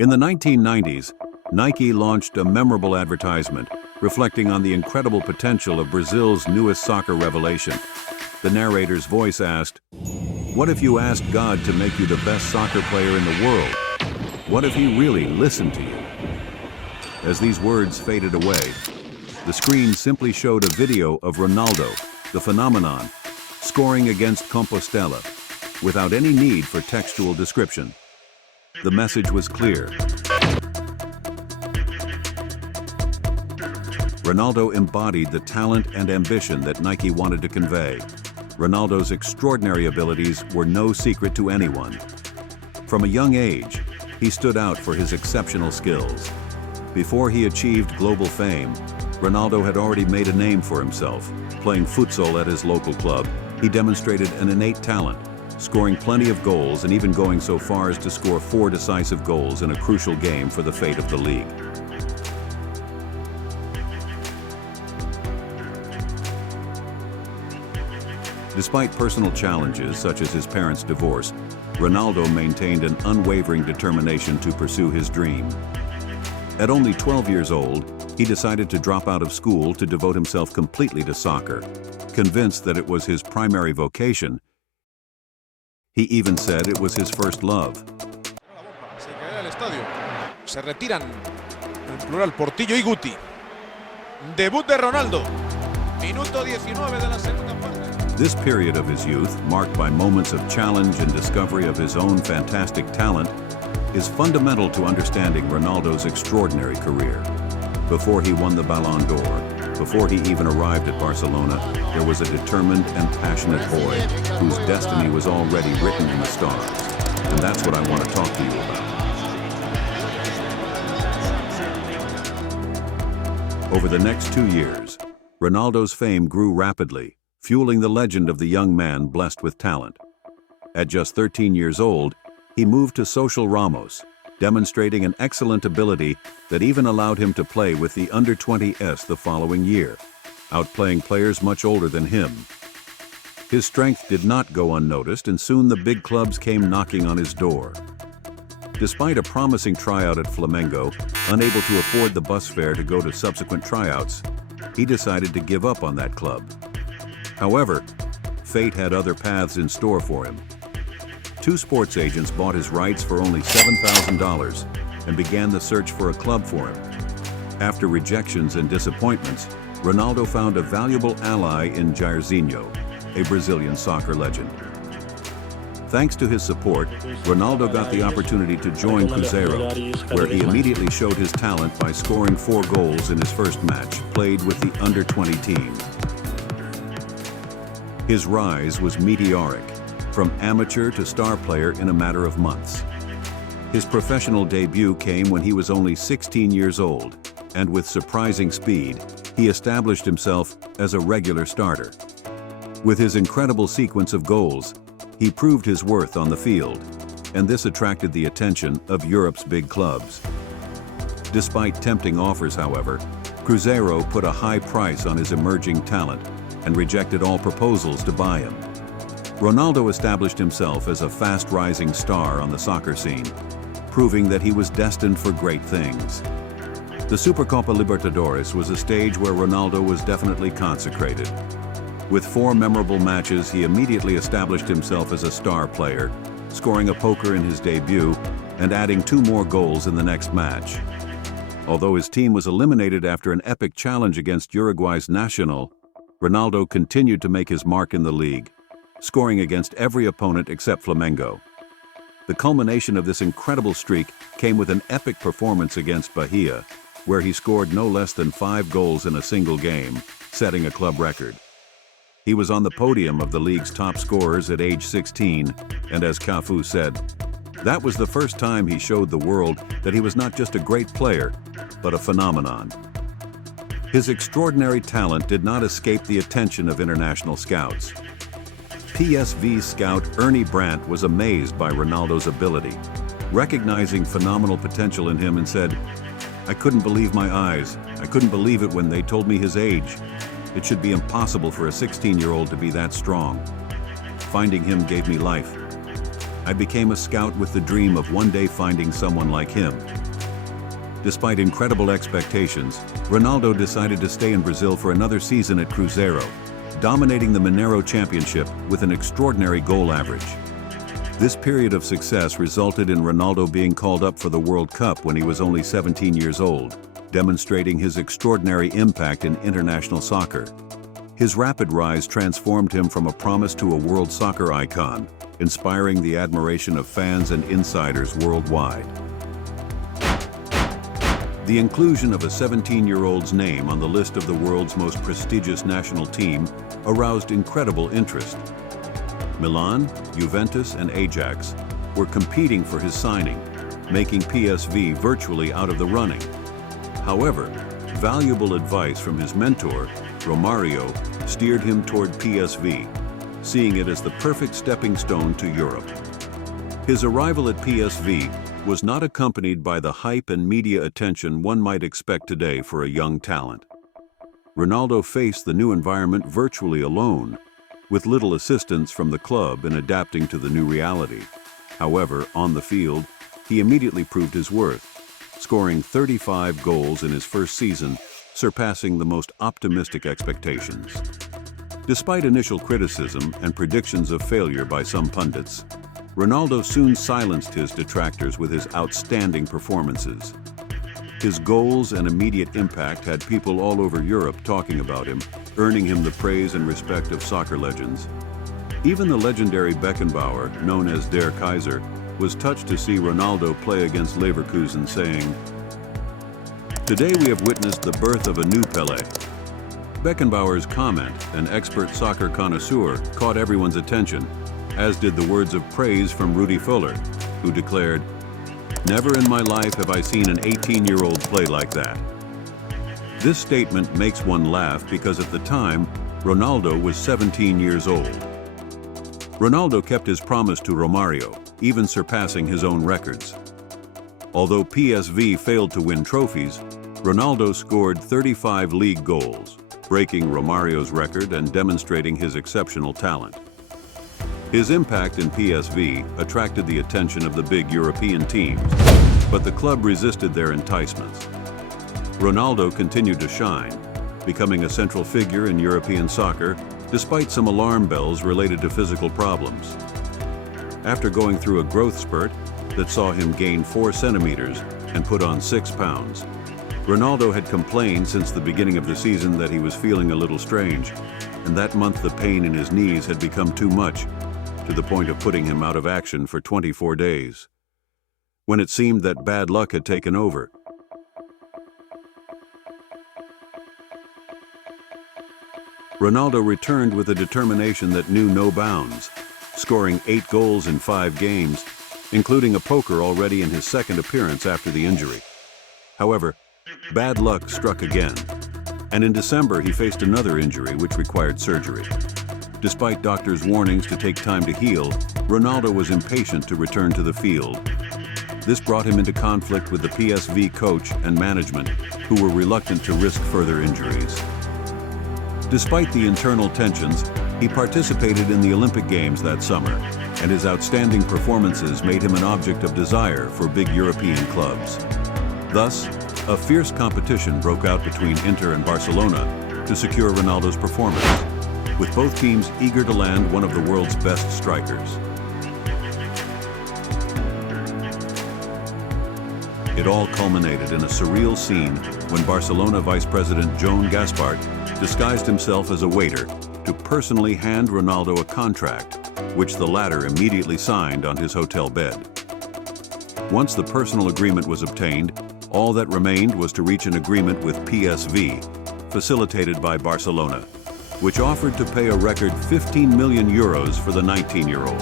In the 1990s, Nike launched a memorable advertisement reflecting on the incredible potential of Brazil's newest soccer revelation. The narrator's voice asked, "What if you asked God to make you the best soccer player in the world? What if he really listened to you?" As these words faded away, the screen simply showed a video of Ronaldo, the phenomenon, scoring against Compostela, without any need for textual description. The message was clear. Ronaldo embodied the talent and ambition that Nike wanted to convey. Ronaldo's extraordinary abilities were no secret to anyone. From a young age, he stood out for his exceptional skills. Before he achieved global fame, Ronaldo had already made a name for himself. Playing futsal at his local club, he demonstrated an innate talent, scoring plenty of goals and even going so far as to score 4 decisive goals in a crucial game for the fate of the league. Despite personal challenges such as his parents' divorce, Ronaldo maintained an unwavering determination to pursue his dream. At only 12 years old, he decided to drop out of school to devote himself completely to soccer. Convinced that it was his primary vocation, he even said it was his first love. Se retiran en plural Portillo y Guti. Debut de Ronaldo. Minuto 19 de la segunda parte. This period of his youth, marked by moments of challenge and discovery of his own fantastic talent, is fundamental to understanding Ronaldo's extraordinary career. Before he won the Ballon d'Or, before he even arrived at Barcelona, there was a determined and passionate boy whose destiny was already written in the stars. And that's what I want to talk to you about. Over the next 2 years, Ronaldo's fame grew rapidly, fueling the legend of the young man blessed with talent. At just 13 years old, he moved to Social Ramos, demonstrating an excellent ability that even allowed him to play with the under-20s the following year, outplaying players much older than him. His strength did not go unnoticed, and soon the big clubs came knocking on his door. Despite a promising tryout at Flamengo, unable to afford the bus fare to go to subsequent tryouts, he decided to give up on that club. However, fate had other paths in store for him. 2 sports agents bought his rights for only $7,000 and began the search for a club for him. After rejections and disappointments, Ronaldo found a valuable ally in Jairzinho, a Brazilian soccer legend. Thanks to his support, Ronaldo got the opportunity to join Cruzeiro, where he immediately showed his talent by scoring 4 goals in his first match, played with the under-20 team. His rise was meteoric, from amateur to star player in a matter of months. His professional debut came when he was only 16 years old, and with surprising speed, he established himself as a regular starter. With his incredible sequence of goals, he proved his worth on the field, and this attracted the attention of Europe's big clubs. Despite tempting offers, however, Cruzeiro put a high price on his emerging talent and rejected all proposals to buy him. Ronaldo established himself as a fast-rising star on the soccer scene, proving that he was destined for great things. The Supercopa Libertadores was a stage where Ronaldo was definitely consecrated. With 4 memorable matches, he immediately established himself as a star player, scoring a poker in his debut and adding 2 more goals in the next match. Although his team was eliminated after an epic challenge against Uruguay's Nacional, Ronaldo continued to make his mark in the league, scoring against every opponent except Flamengo. The culmination of this incredible streak came with an epic performance against Bahia, where he scored no less than 5 goals in a single game, setting a club record. He was on the podium of the league's top scorers at age 16, and as Cafu said, that was the first time he showed the world that he was not just a great player, but a phenomenon. His extraordinary talent did not escape the attention of international scouts. PSV scout Ernie Brandt was amazed by Ronaldo's ability, recognizing phenomenal potential in him, and said, "I couldn't believe my eyes. I couldn't believe it when they told me his age. It should be impossible for a 16-year-old to be that strong. Finding him gave me life. I became a scout with the dream of one day finding someone like him. Despite incredible expectations, Ronaldo decided to stay in Brazil for another season at Cruzeiro, dominating the Mineiro Championship with an extraordinary goal average. This period of success resulted in Ronaldo being called up for the World Cup when he was only 17 years old, demonstrating his extraordinary impact in international soccer. His rapid rise transformed him from a promise to a world soccer icon, inspiring the admiration of fans and insiders worldwide. The inclusion of a 17-year-old's name on the list of the world's most prestigious national team aroused incredible interest. Milan, Juventus, and Ajax were competing for his signing, making PSV virtually out of the running. However, valuable advice from his mentor, Romario, steered him toward PSV, seeing it as the perfect stepping stone to Europe. His arrival at PSV was not accompanied by the hype and media attention one might expect today for a young talent. Ronaldo faced the new environment virtually alone, with little assistance from the club in adapting to the new reality. However, on the field, he immediately proved his worth, scoring 35 goals in his first season, surpassing the most optimistic expectations. Despite initial criticism and predictions of failure by some pundits, Ronaldo soon silenced his detractors with his outstanding performances. His goals and immediate impact had people all over Europe talking about him, earning him the praise and respect of soccer legends. Even the legendary Beckenbauer, known as Der Kaiser, was touched to see Ronaldo play against Leverkusen, saying, "Today we have witnessed the birth of a new Pelé." Beckenbauer's comment, an expert soccer connoisseur, caught everyone's attention, as did the words of praise from Rudi Völler, who declared, "Never in my life have I seen an 18-year-old play like that." This statement makes one laugh because at the time, Ronaldo was 17 years old. Ronaldo kept his promise to Romario, even surpassing his own records. Although PSV failed to win trophies, Ronaldo scored 35 league goals, breaking Romario's record and demonstrating his exceptional talent. His impact in PSV attracted the attention of the big European teams, but the club resisted their enticements. Ronaldo continued to shine, becoming a central figure in European soccer despite some alarm bells related to physical problems. After going through a growth spurt that saw him gain 4 centimeters and put on 6 pounds, Ronaldo had complained since the beginning of the season that he was feeling a little strange, and that month the pain in his knees had become too much, to the point of putting him out of action for 24 days. When it seemed that bad luck had taken over, Ronaldo returned with a determination that knew no bounds, scoring 8 goals in 5 games, including a poker already in his second appearance after the injury. However, bad luck struck again, and in December he faced another injury which required surgery. Despite doctors' warnings to take time to heal, Ronaldo was impatient to return to the field. This brought him into conflict with the PSV coach and management, who were reluctant to risk further injuries. Despite the internal tensions, he participated in the Olympic Games that summer, and his outstanding performances made him an object of desire for big European clubs. Thus, a fierce competition broke out between Inter and Barcelona to secure Ronaldo's performance, with both teams eager to land one of the world's best strikers. It all culminated in a surreal scene when Barcelona Vice President Joan Gaspart disguised himself as a waiter to personally hand Ronaldo a contract, which the latter immediately signed on his hotel bed. Once the personal agreement was obtained, all that remained was to reach an agreement with PSV, facilitated by Barcelona, which offered to pay a record 15 million euros for the 19-year-old.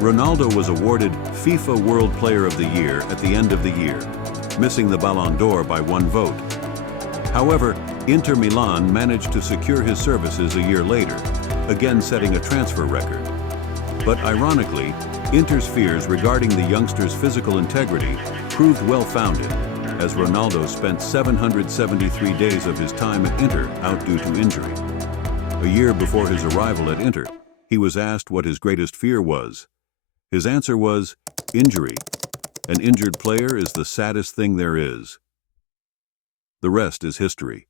Ronaldo was awarded FIFA World Player of the Year at the end of the year, missing the Ballon d'Or by 1 vote. However, Inter Milan managed to secure his services a year later, again setting a transfer record. But ironically, Inter's fears regarding the youngster's physical integrity proved well-founded, as Ronaldo spent 773 days of his time at Inter out due to injury. A year before his arrival at Inter, he was asked what his greatest fear was. His answer was injury. An injured player is the saddest thing there is. The rest is history.